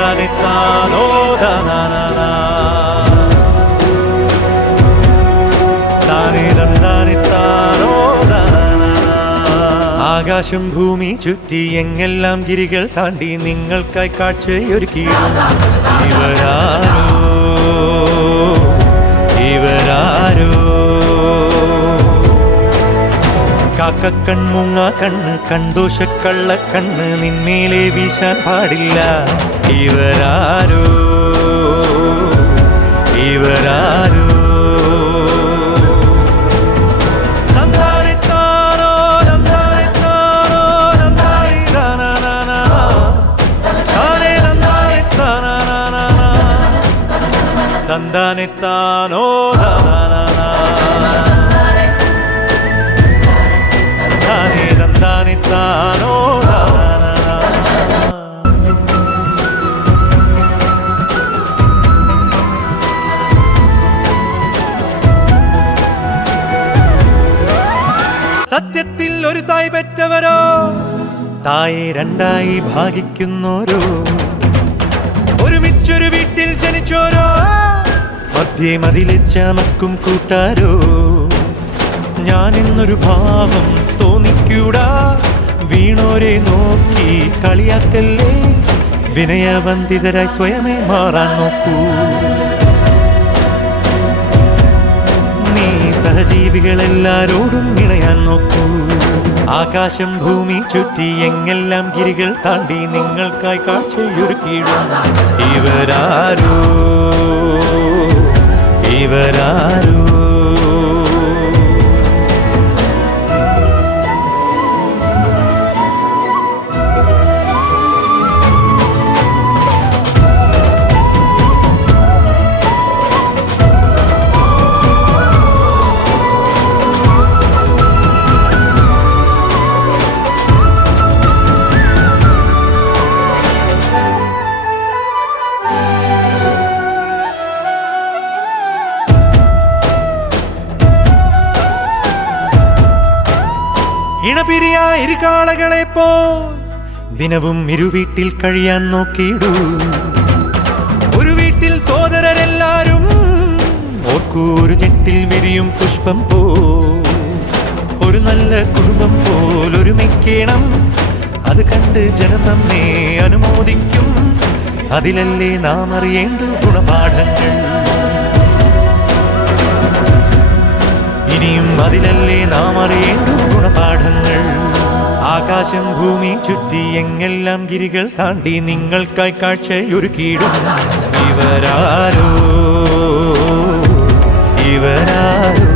തന്താനെ താനോ ദാനാനാ താനേ തന്താനെ താനോ ദാനാനാ. ആകാശം ഭൂമി ചുറ്റി എങ്ങെല്ലാം ഗിരികൾ താണ്ടി നിങ്ങൾക്കായി കാഴ്ചയൊരുക്കി. ഇവരാരോ ഇവരാരോ കാക്കക്കൺമുങ്ങ കണ്ണ് കണ്ടോഷക്കള്ള കണ്ണ് നിന്മേലെ വീശാൻ പാടില്ല. ഇവരാരോ ഇവരാരോ തന്താനെത്താനോ തന്താനെത്താനോ തന്താനെത്താനാനാ താനേ തന്താനെത്താനാനാ തന്താനെത്താനോ ദാനാനാ താനേ തന്താനെത്താനോ ദാനാനാ. സത്യത്തിൽ ഒരു തായ് പെറ്റവരോ തായെ രണ്ടായി ഭാഗിക്കുന്നോരോ ഒരുമിച്ചൊരു വീട്ടിൽ ജനിച്ചോരോ മധ്യേ മതിലെ ചമക്കും കൂട്ടാരോ. ഞാനെന്നൊരു ഭാവം തോന്നിക്കൂടാ വീണോരെ നോക്കി കളിയാക്കല്ലേ. വിനയവന്തിതരായി സ്വയമേ മാറാൻ നോക്കൂ. നീ സഹജീവികളെല്ലാരോടും ഇണയാൻ നോക്കൂ. ആകാശം ഭൂമി ചുറ്റി എങ്ങെല്ലാം ഗിരികൾ താണ്ടി നിങ്ങൾക്കായി കാഴ്ചയൊരുക്കിയിടും. ഇവരാരോ ഇവരാരോ ഇണപിരിയാ ഇരുകാളകളെ പോ ദിനവും ഇരുവീട്ടിൽ കഴിയാൻ നോക്കിയിടൂ. ഒരു വീട്ടിൽ സോദരരെല്ലാരും ഓർക്കൂ ഒരു ഞെട്ടിൽ വിരിയും പുഷ്പം പോ. ഒരു നല്ല കുടുംബം പോലൊരുമിക്കണം. അത് കണ്ട് ജനം നമ്മെ അനുമോദിക്കും. അതിലല്ലേ നാം അറിയേണ്ട ഗുണപാഠങ്ങൾ. ഇനിയും അതിലല്ലേ നാം അറിയേണ്ട ഗുണപാഠങ്ങൾ. ആകാശം ഭൂമി ചുറ്റി എങ്ങെല്ലാം ഗിരികൾ താണ്ടി നിങ്ങൾക്കായി കാഴ്ചയൊരുക്കിയിടും. ഇവരാരോ ഇവരാരോ